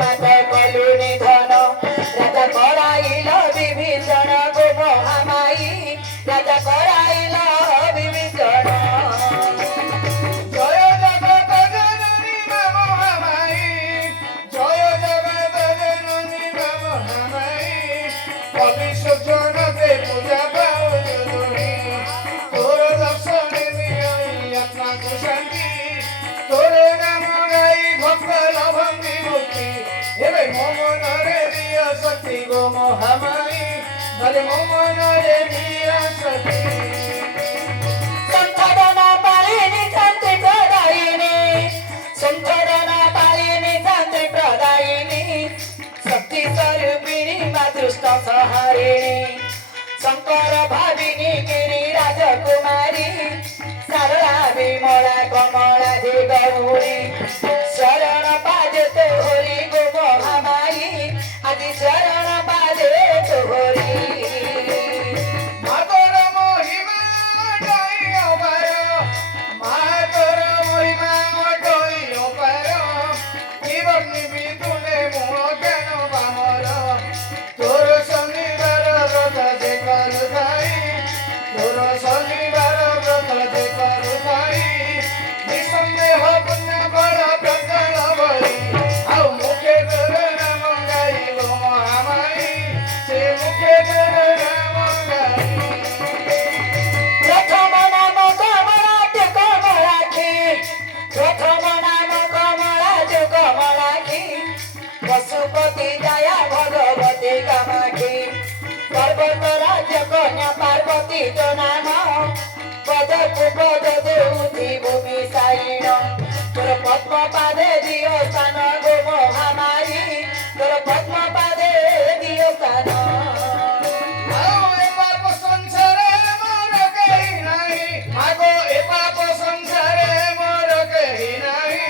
মাতা কলু নিধন রাজা করাইল বিভীষণ গো মহামায়ী রাজা করাইল বিভীষণ জয় জগত জননী মা মহামায়ী জয় জগত জননী মা মহামায়ী কবি সজ্জনতে পূজা পাও জননী তোর দর্শনে মিলাই আত্মাকে শান্তি তোর নাম গাই ভক্ত লভন্তি মুক্তি এবে মমনরে দিয়া শক্তি গো মহামায়ী ধরে মমনরে দিয়া শক্তি संतरना पालिनी शांति प्रदायिनी संतरना पालिनी शांति प्रदायिनी शक्ति स्वरूपिणी माँ दुष्ट संहारिणी शंकर भाविनी गिरी राजकुमारी सरला विमला कमला दे गौरी शरण पादे तोहरी गो महामायी आदि शरण पादे तोहरी মাতর মহিমা অটই অপার মাতর মহিমা অটই অপার জীবন নিবিতুনে মোহ কেন বামর তোর শনিবার ব্রত যে করু থাই তোর শনিবার ব্রত যে করু থাই নিঃসন্দেহ পুণ্য ফল প্রজ্ঞান বলি ଆଉ মুখে তোর নাম গাইব মহামায়ী সে মুখে তোর নাম গাই प्रथम नाम कमलाते कमलाखी प्रथम नाम कमलाते कमलाखी पशुपति दया भगवती कामाखी पर्वत राज्य कन्या पार्वती तो नाम पदकु पद देउथी भूमि साइण तोर पद्म पादे दियो स्थान गो महामायी तोर पद्म पादे दियो स्थान ଆଉ ଏ ପାପ ସଂସାରେ ମୋର କେହି ନାହିଁ ମାଗୋ ଏ ପାପ ସଂସାରେ ମୋର କେହି ନାହିଁ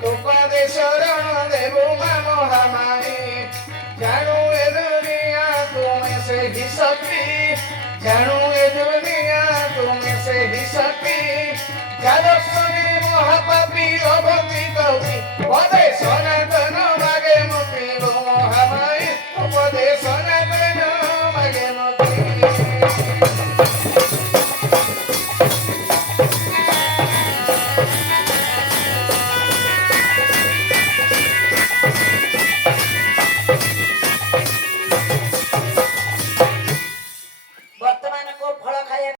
ତୋପାଦେ ଶରଣ ଦେବୁ ମା ମହାମାୟୀ ଜାଣୁ ଏ ଦୁନିଆ ତୁମେ ସେହି ଶକ୍ତି ଜାଣୁ ଏ ଦୁନିଆ ତୁମେ ସେହି ଶକ୍ତି ଯାଦର୍ଶନେ ମହାପାପୀ ଅଭକ୍ତି କହୁଛି ପଦେ ସନାତନ ମାଗେ ମୁକ୍ତି ଗো ମହାମାୟୀ ପଦେ ସନାତନ